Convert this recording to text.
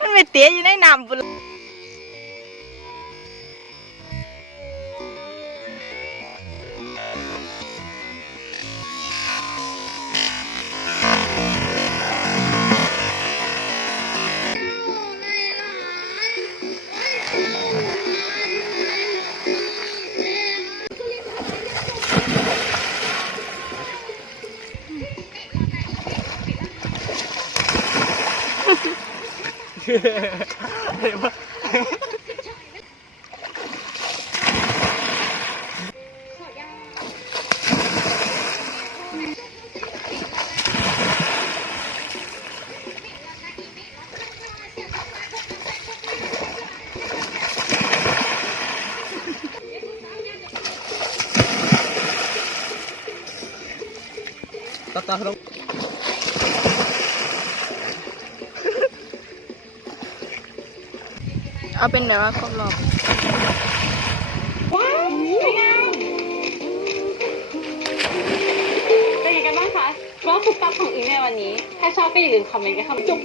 มันไม่เตี้ยอยู่ในน้ำบุ tá Tatarão. เอาเป็นแบบว่าครบรอบเป็นยังไงกันบ้างคะก็คุปปั๊บของอิงในวันนี้ ถ้าชอบก็อย่าลืมคอมเมนต์กันเข้ามาจุ๊บ